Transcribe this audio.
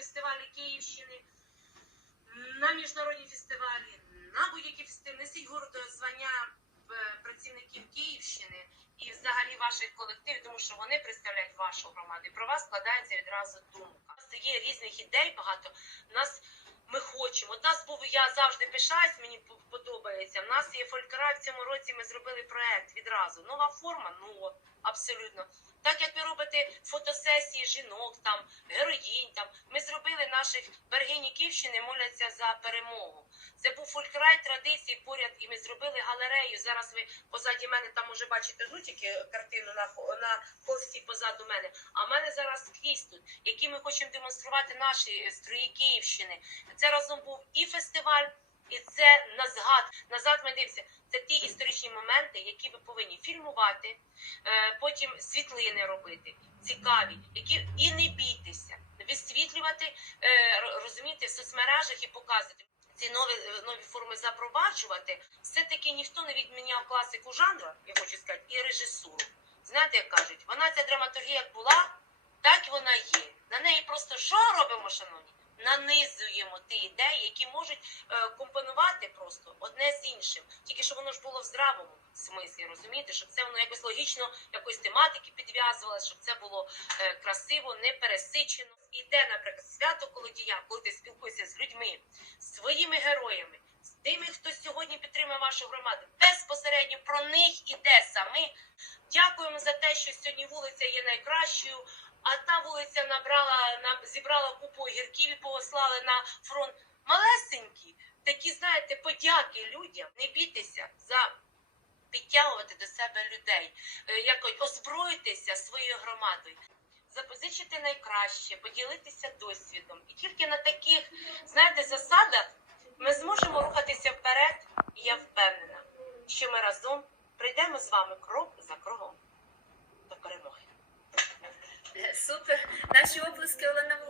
фестивалі Київщини, на міжнародні фестивалі, на будь-які фестивалі. Несіть городу звання е, працівників Київщини і взагалі ваших колективів, тому що вони представляють вашу громаду. І про вас складається відразу думка. У нас є різних ідей багато. У нас ми хочемо. У нас був я завжди пишаюсь, мені подобається. У нас є фолькра. В цьому році ми зробили проект відразу. Нова форма, ну абсолютно. Так як ви робите фотосесії жінок, там зробили наших берегині Київщини моляться за перемогу. Це був фолькрай традиції поряд, і ми зробили галерею. Зараз ви позаді мене там уже бачите ну картину на на холсті позаду мене. А в мене зараз скрізь тут, які ми хочемо демонструвати наші строї Київщини. Це разом був і фестиваль, і це на згад. Назад ми дивимося. Це ті історичні моменти, які ви повинні фільмувати, е, потім світлини робити, цікаві, які і не бійтеся, розумієте, в соцмережах і показувати. Ці нові е, нові форми запроваджувати, все-таки ніхто не відміняв класику жанру, я хочу сказати, і режисуру. Знаєте, як кажуть, вона ця драматургія як була, так вона є. На неї просто що робимо, шановні? Нанизуємо ті ідеї, які можуть е, компонувати просто одне з іншим. Тільки щоб воно ж було в здравому смислі, розумієте, щоб це воно якось логічно, якось тематики підв'язувалося, щоб це було е, красиво, не пересичено. Іде, наприклад, свято колодія, коли ти спілкуєшся з людьми, своїми героями, з тими, хто сьогодні підтримує вашу громаду. Безпосередньо про них іде саме. Дякуємо за те, що сьогодні вулиця є найкращою. Вулиця набрала на зібрала купу огірків і послали на фронт. Малесенькі, такі, знаєте, подяки людям. Не бійтеся за підтягувати до себе людей, Е, якось озброїтеся своєю громадою. Запозичити найкраще, поділитися досвідом. І тільки на таких, знаєте, засадах ми зможемо рухатися вперед. І я впевнена, що ми разом прийдемо з вами крок за кроком до перемоги. super. Na chuva, porque ela não